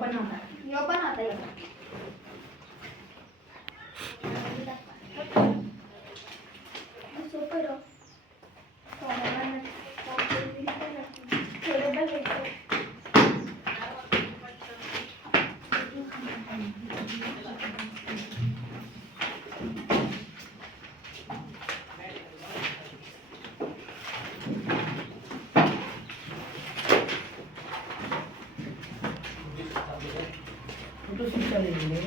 पण होता. यो पण आता ये. सोपं रो. थोडं बघायचं. कुठं शिक्षा दिली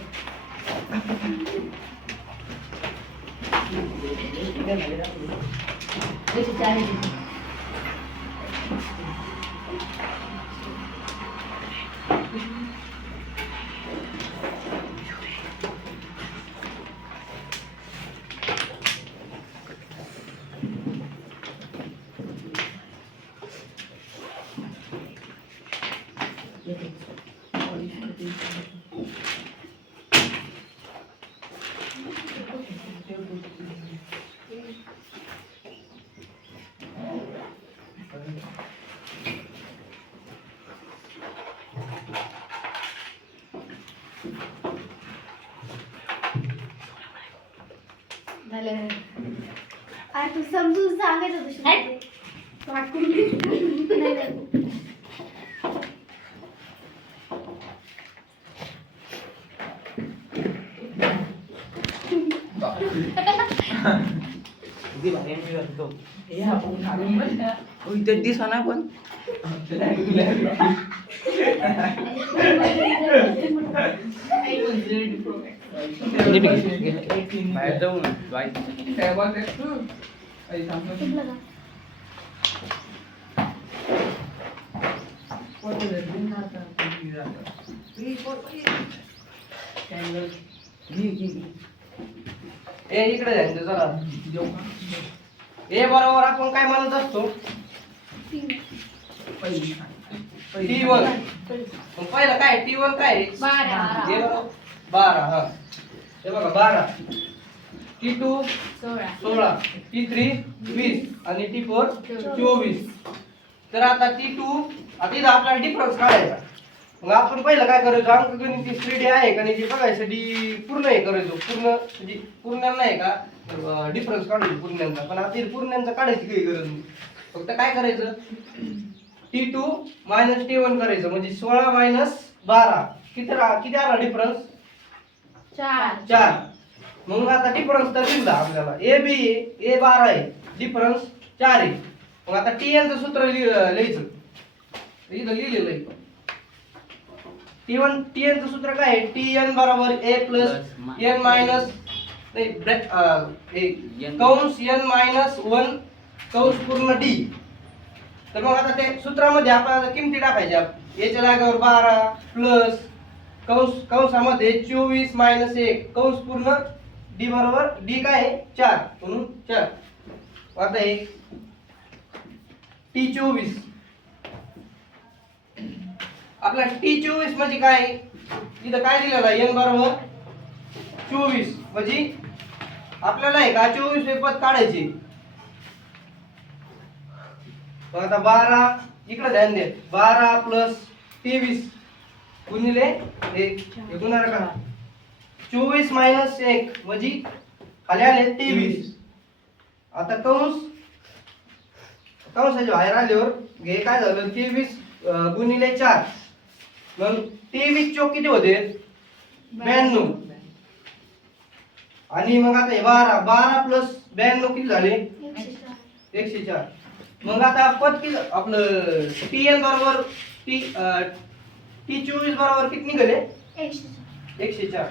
झालं. अरे तू समजून सांगायचं तुझ्या दिसा ना पण बाहेर जाऊ ना इकडे जायचं चला ए बरोबर आपण काय म्हणत असतो T1 पहिलं काय T1 काय 12 हा हे बघा 12 T2 16 T3 20 आणि T4 24 तर आता T2 आता इथं आपल्याला डिफरन्स काढायचा मग आपण पहिलं काय करायचो अंकगणित 3D आहे का नाही ते बघायसाठी पूर्ण हे करायचो पूर्ण म्हणजे पूर्ण नाही का डिफरन्स काढायचो पूर्णांचा पण आता पूर्णांचा काढायची काही गरज नाही फक्त काय करायचं T2 - T1 करायचं म्हणजे 16 - 12 किती आला डिफरन्स 4 मग आता डिफरन्स तर दिला आपल्याला ए बी ए 12 आहे डिफरन्स 4 आहे मग आता TN चं सूत्र लिहायचं इथं लिहिलेलं आहे TN चं सूत्र काय आहे TN बरोबर A + N मायनस नाही कंस N - 1 कंस पूर्ण D तर मग आता ते सूत्रामध्ये आपल्याला किमती टाकायच्या याच्या जागेवर 12 प्लस कंसामध्ये 24 - 1 कंस पूर्ण D बरोबर D काय आहे 4 म्हणून 4 आता हे T24 आपला T24 म्हणजे काय इथं काय दिलेलं आहे n बरोबर 24 म्हणजे आपल्याला आहे का 24 हे पद काढायचे आता 12 इकडे ध्यान दे 12 + 23 गुणिले हे गुणाकार करा 24 - 1 म्हणजे खाली आले 23 आता कंसाच्या बाहेर आल्यावर हे काय झालं 23 गुणिले 4 मग 23 चौक किती होते 92 आणि मग आता हे 12 + 92 किती झाले 104 मग आता पद किती आपलं TN बरोबर T24 बरोबर किती निघाले 104